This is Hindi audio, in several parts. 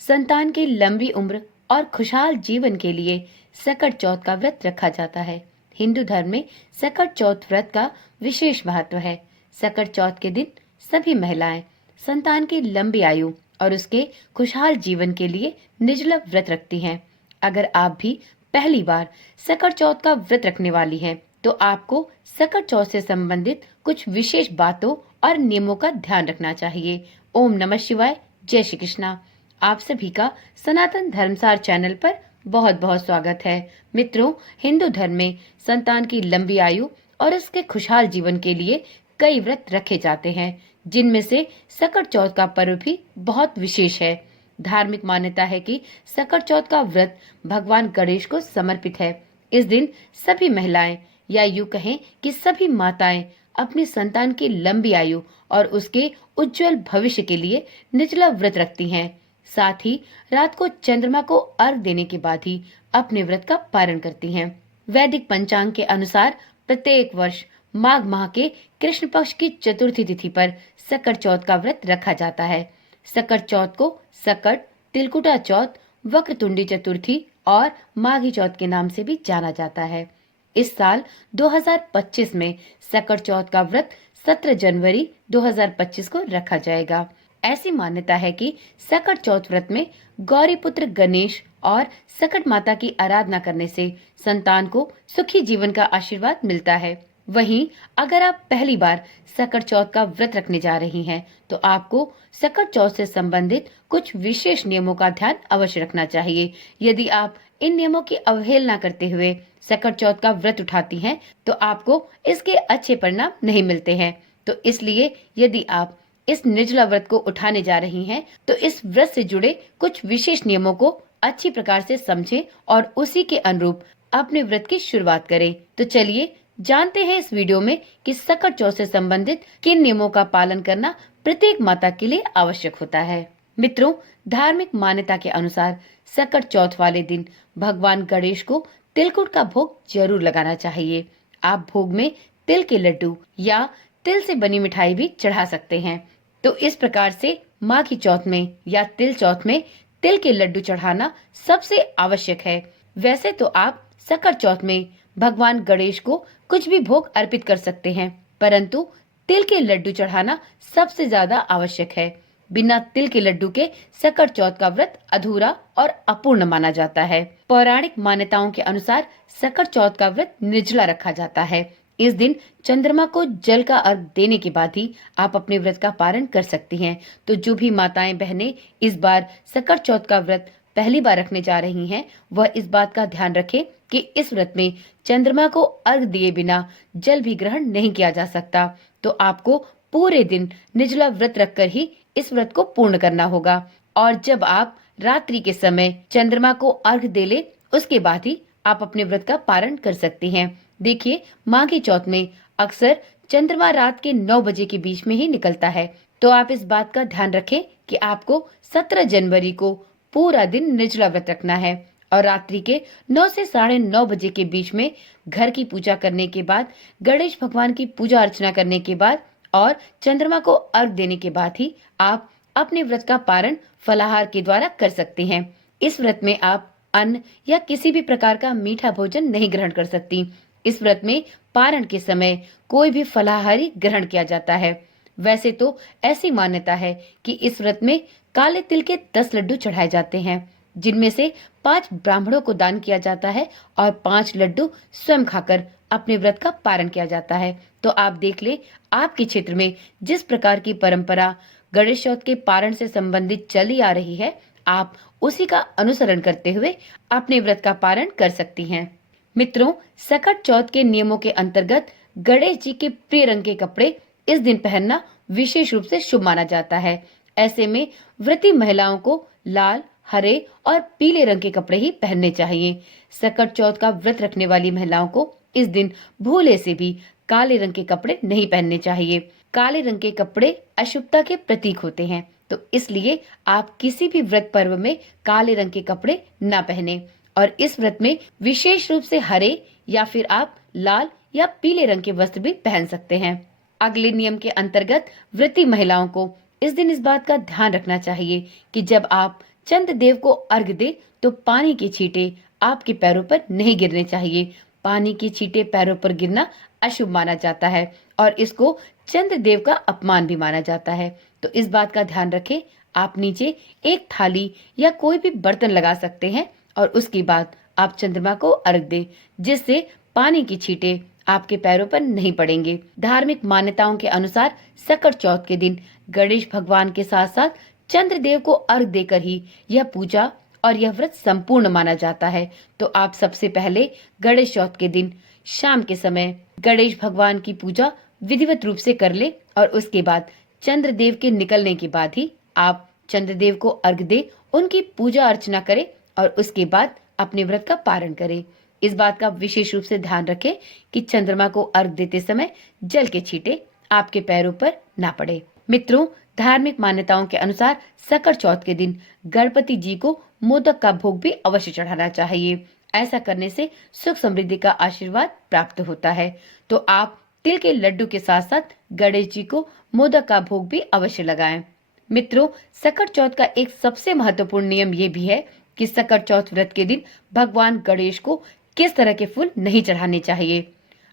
संतान की लंबी उम्र और खुशहाल जीवन के लिए सकट चौथ का व्रत रखा जाता है। हिंदू धर्म में सकट चौथ व्रत का विशेष महत्व है। सकट चौथ के दिन सभी महिलाएं संतान की लंबी आयु और उसके खुशहाल जीवन के लिए निर्जला व्रत रखती हैं। अगर आप भी पहली बार सकट चौथ का व्रत रखने वाली हैं, तो आपको सकट चौथ से संबंधित कुछ विशेष बातों और नियमों का ध्यान रखना चाहिए। ओम नमः शिवाय। जय श्री कृष्णा। आप सभी का सनातन धर्मसार चैनल पर बहुत बहुत स्वागत है। मित्रों, हिंदू धर्म में संतान की लंबी आयु और उसके खुशहाल जीवन के लिए कई व्रत रखे जाते हैं, जिनमें से सकट चौथ का पर्व भी बहुत विशेष है। धार्मिक मान्यता है कि सकट चौथ का व्रत भगवान गणेश को समर्पित है। इस दिन सभी महिलाएं, या यूं कहें कि सभी माताएं, अपनी संतान की लंबी आयु और उसके उज्जवल भविष्य के लिए निर्जला व्रत रखती हैं। साथ ही रात को चंद्रमा को अर्घ देने के बाद ही अपने व्रत का पारण करती हैं। वैदिक पंचांग के अनुसार प्रत्येक वर्ष माघ माह के कृष्ण पक्ष की चतुर्थी तिथि पर सकट चौथ का व्रत रखा जाता है। सकट चौथ को सकट, तिलकुटा चौथ, वक्रतुंडी चतुर्थी और माघी चौथ के नाम से भी जाना जाता है। इस साल 2025 में सकट चौथ का व्रत 17 जनवरी 2025 को रखा जाएगा। ऐसी मान्यता है कि सकट चौथ व्रत में गौरी पुत्र गणेश और सकट माता की आराधना करने से संतान को सुखी जीवन का आशीर्वाद मिलता है। वहीं अगर आप पहली बार सकट चौथ का व्रत रखने जा रही हैं, तो आपको सकट चौथ से संबंधित कुछ विशेष नियमों का ध्यान अवश्य रखना चाहिए। यदि आप इन नियमों की अवहेलना करते हुए सकट चौथ का व्रत उठाती हैं, तो आपको इसके अच्छे परिणाम नहीं मिलते हैं। तो इसलिए यदि आप इस निर्जला व्रत को उठाने जा रही हैं, तो इस व्रत से जुड़े कुछ विशेष नियमों को अच्छी प्रकार से समझें और उसी के अनुरूप अपने व्रत की शुरुआत करें। तो चलिए जानते हैं इस वीडियो में कि सकट चौथ से संबंधित किन नियमों का पालन करना प्रत्येक माता के लिए आवश्यक होता है। मित्रों, धार्मिक मान्यता के अनुसार सकट चौथ वाले दिन भगवान गणेश को तिलकुट का भोग जरूर लगाना चाहिए। आप भोग में तिल के लड्डू या तिल से बनी मिठाई भी चढ़ा सकते हैं। तो इस प्रकार से माघी चौथ में या तिल चौथ में तिल के लड्डू चढ़ाना सबसे आवश्यक है। वैसे तो आप सकट चौथ में भगवान गणेश को कुछ भी भोग अर्पित कर सकते हैं, परंतु तिल के लड्डू चढ़ाना सबसे ज्यादा आवश्यक है। बिना तिल के लड्डू के सकट चौथ का व्रत अधूरा और अपूर्ण माना जाता है। पौराणिक मान्यताओं के अनुसार सकट चौथ का व्रत निर्जला रखा जाता है। इस दिन चंद्रमा को जल का अर्घ देने के बाद ही आप अपने व्रत का पारण कर सकती हैं। तो जो भी माताएं बहनें इस बार सकट चौथ का व्रत पहली बार रखने जा रही हैं, वह इस बात का ध्यान रखें कि इस व्रत में चंद्रमा को अर्घ दिए बिना जल भी ग्रहण नहीं किया जा सकता। तो आपको पूरे दिन निर्जला व्रत रखकर ही इस व्रत को पूर्ण करना होगा। और जब आप रात्रि के समय चंद्रमा को अर्घ दे ले, उसके बाद ही आप अपने व्रत का पारण कर सकती हैं। देखिए, माघी चौथ में अक्सर चंद्रमा रात के 9 बजे के बीच में ही निकलता है। तो आप इस बात का ध्यान रखें कि आपको 17 जनवरी को पूरा दिन निर्जला व्रत रखना है और रात्रि के 9 से 9:30 बजे के बीच में घर की पूजा करने के बाद, गणेश भगवान की पूजा अर्चना करने के बाद और चंद्रमा को अर्घ देने के बाद ही आप अपने व्रत का पारण फलाहार के द्वारा कर सकते हैं। इस व्रत में आप अन्न या किसी भी प्रकार का मीठा भोजन नहीं ग्रहण कर सकती। इस व्रत में पारण के समय कोई भी फलाहारी ग्रहण किया जाता है। वैसे तो ऐसी मान्यता है कि इस व्रत में काले तिल के 10 लड्डू चढ़ाए जाते हैं, जिनमें से 5 ब्राह्मणों को दान किया जाता है और 5 लड्डू स्वयं खाकर अपने व्रत का पारण किया जाता है। तो आप देख ले, आपके क्षेत्र में जिस प्रकार की परंपरा गणेश चौथ के पारण से संबंधित चली आ रही है, आप उसी का अनुसरण करते हुए अपने व्रत का पारण कर सकती हैं। मित्रों, सकट चौथ के नियमों के अंतर्गत गणेश जी के प्रिय रंग के कपड़े इस दिन पहनना विशेष रूप से शुभ माना जाता है। ऐसे में व्रती महिलाओं को लाल, हरे और पीले रंग के कपड़े ही पहनने चाहिए। सकट चौथ का व्रत रखने वाली महिलाओं को इस दिन भूले से भी काले रंग के कपड़े नहीं पहनने चाहिए। काले रंग के कपड़े अशुभता के प्रतीक होते हैं, तो इसलिए आप किसी भी व्रत पर्व में काले रंग के कपड़े न पहने। और इस व्रत में विशेष रूप से हरे या फिर आप लाल या पीले रंग के वस्त्र भी पहन सकते हैं। अगले नियम के अंतर्गत व्रती महिलाओं को इस दिन इस बात का ध्यान रखना चाहिए कि जब आप चंद्रदेव को अर्घ दे तो पानी के छींटे आपके पैरों पर नहीं गिरने चाहिए। पानी के छींटे पैरों पर गिरना अशुभ माना जाता है और इसको चंद्रदेव का अपमान भी माना जाता है। तो इस बात का ध्यान रखें। आप नीचे एक थाली या कोई भी बर्तन लगा सकते हैं और उसके बाद आप चंद्रमा को अर्घ दें, जिससे पानी की छींटे आपके पैरों पर नहीं पड़ेंगे। धार्मिक मान्यताओं के अनुसार सकट चौथ के दिन गणेश भगवान के साथ साथ चंद्रदेव को अर्घ देकर ही यह पूजा और यह व्रत संपूर्ण माना जाता है। तो आप सबसे पहले गणेश चौथ के दिन शाम के समय गणेश भगवान की पूजा विधिवत रूप से कर ले और उसके बाद चंद्रदेव के निकलने के बाद ही आप चंद्रदेव को अर्घ दे, उनकी पूजा अर्चना करें और उसके बाद अपने व्रत का पारण करें। इस बात का विशेष रूप से ध्यान रखें कि चंद्रमा को अर्घ देते समय जल के छींटे आपके पैरों पर ना पड़े। मित्रों, धार्मिक मान्यताओं के अनुसार सकट चौथ के दिन गणपति जी को मोदक का भोग भी अवश्य चढ़ाना चाहिए। ऐसा करने से सुख समृद्धि का आशीर्वाद प्राप्त होता है। तो आप तिल के लड्डू के साथ साथ गणेश जी को मोदक का भोग भी अवश्य लगाएं। मित्रों, सकट चौथ का एक सबसे महत्वपूर्ण नियम ये भी है कि सकट चौथ व्रत के दिन भगवान गणेश को किस तरह के फूल नहीं चढ़ाने चाहिए।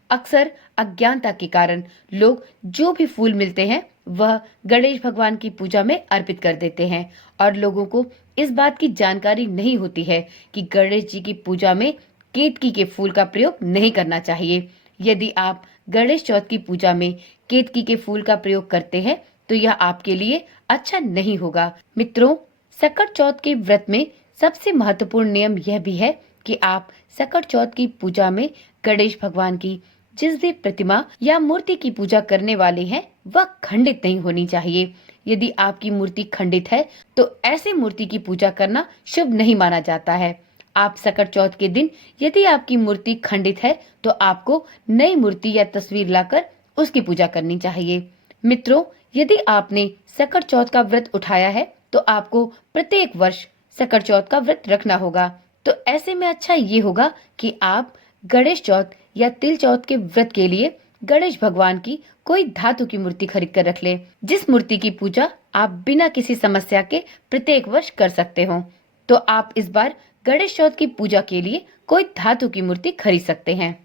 अक्सर अज्ञानता के कारण लोग जो भी फूल मिलते हैं वह गणेश भगवान की पूजा में अर्पित कर देते हैं और लोगों को इस बात की जानकारी नहीं होती है कि गणेश जी की पूजा में केतकी के फूल का प्रयोग नहीं करना चाहिए। यदि आप गणेश चौथ की पूजा में केतकी के फूल का प्रयोग करते हैं तो यह आपके लिए अच्छा नहीं होगा। मित्रों, सकट चौथ के व्रत में सबसे महत्वपूर्ण नियम यह भी है कि आप सकट चौथ की पूजा में गणेश भगवान की जिस भी प्रतिमा या मूर्ति की पूजा करने वाले हैं वह खंडित नहीं होनी चाहिए। यदि आपकी मूर्ति खंडित है तो ऐसे मूर्ति की पूजा करना शुभ नहीं माना जाता है। आप सकट चौथ के दिन यदि आपकी मूर्ति खंडित है तो आपको नई मूर्ति या तस्वीर लाकर उसकी पूजा करनी चाहिए। मित्रों, यदि आपने सकट चौथ का व्रत उठाया है तो आपको प्रत्येक वर्ष सकट चौथ का व्रत रखना होगा। तो ऐसे में अच्छा ये होगा कि आप गणेश चौथ या तिल चौथ के व्रत के लिए गणेश भगवान की कोई धातु की मूर्ति खरीद कर रख ले, जिस मूर्ति की पूजा आप बिना किसी समस्या के प्रत्येक वर्ष कर सकते हो। तो आप इस बार गणेश चौथ की पूजा के लिए कोई धातु की मूर्ति खरीद सकते हैं।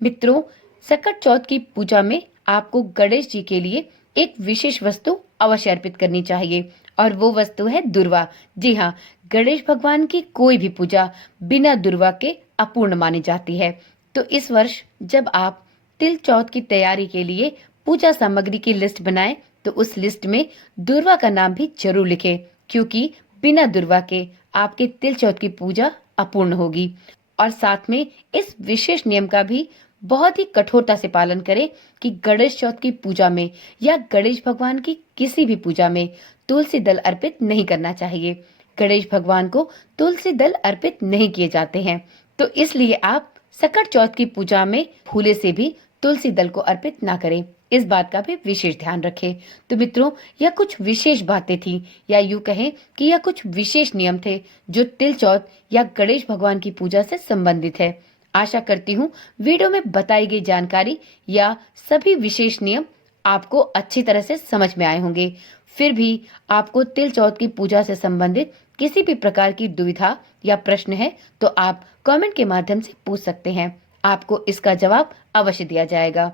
मित्रों, सकट चौथ की पूजा में आपको गणेश जी के लिए एक विशेष वस्तु अवश्य अर्पित करनी चाहिए और वो वस्तु है दुर्वा। जी हाँ, गणेश भगवान की कोई भी पूजा बिना दुर्वा के अपूर्ण मानी जाती है। तो इस वर्ष जब आप तिल चौथ की तैयारी के लिए पूजा सामग्री की लिस्ट बनाएं तो उस लिस्ट में दुर्वा का नाम भी जरूर लिखें, क्योंकि बिना दुर्वा के आपके तिल चौथ की पूजा अपूर्ण होगी। और साथ में इस विशेष नियम का भी बहुत ही कठोरता से पालन करें कि गणेश चौथ की पूजा में या गणेश भगवान की किसी भी पूजा में तुलसी दल अर्पित नहीं करना चाहिए। गणेश भगवान को तुलसी दल अर्पित नहीं किए जाते हैं, तो इसलिए आप सकट चौथ की पूजा में फूले से भी तुलसी दल को अर्पित ना करें। इस बात का भी विशेष ध्यान रखें। तो मित्रों, यह कुछ विशेष बातें थी या यूं कहें कि यह कुछ विशेष नियम थे जो तिल चौथ या गणेश भगवान की पूजा से संबंधित है। आशा करती हूँ वीडियो में बताई गई जानकारी या सभी विशेष नियम आपको अच्छी तरह से समझ में आए होंगे। फिर भी आपको तिल चौथ की पूजा से संबंधित किसी भी प्रकार की दुविधा या प्रश्न है तो आप कमेंट के माध्यम से पूछ सकते हैं। आपको इसका जवाब अवश्य दिया जाएगा।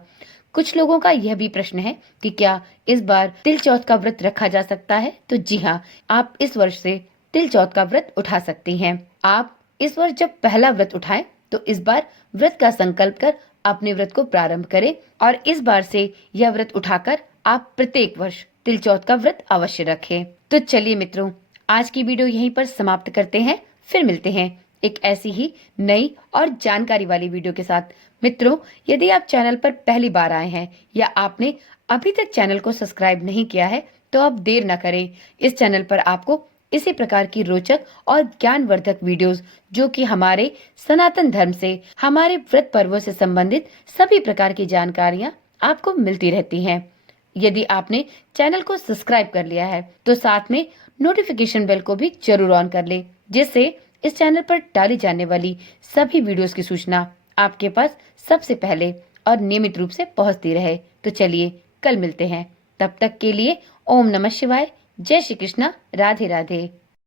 कुछ लोगों का यह भी प्रश्न है कि क्या इस बार तिल चौथ का व्रत रखा जा सकता है? तो जी हाँ, आप इस वर्ष से तिल चौथ का व्रत उठा सकती हैं। आप इस वर्ष जब पहला व्रत उठाएं तो इस बार व्रत का संकल्प कर अपने व्रत को प्रारंभ करें और इस बार से यह व्रत उठाकर आप प्रत्येक वर्ष तिल चौथ का व्रत अवश्य रखें। तो चलिए मित्रों, आज की वीडियो यहीं पर समाप्त करते हैं। फिर मिलते हैं एक ऐसी ही नई और जानकारी वाली वीडियो के साथ। मित्रों, यदि आप चैनल पर पहली बार आए हैं या आपने अभी तक चैनल को सब्सक्राइब नहीं किया है तो आप देर न करें। इस चैनल पर आपको इसी प्रकार की रोचक और ज्ञानवर्धक वीडियोस जो कि हमारे सनातन धर्म से, हमारे व्रत पर्वों से संबंधित सभी प्रकार की जानकारियां आपको मिलती रहती हैं। यदि आपने चैनल को सब्सक्राइब कर लिया है तो साथ में नोटिफिकेशन बेल को भी जरूर ऑन कर ले, जिससे इस चैनल पर डाली जाने वाली सभी वीडियोस की सूचना आपके पास सबसे पहले और नियमित रूप से पहुंचती रहे। तो चलिए कल मिलते हैं। तब तक के लिए ओम नमः शिवाय, जय श्री कृष्णा, राधे राधे।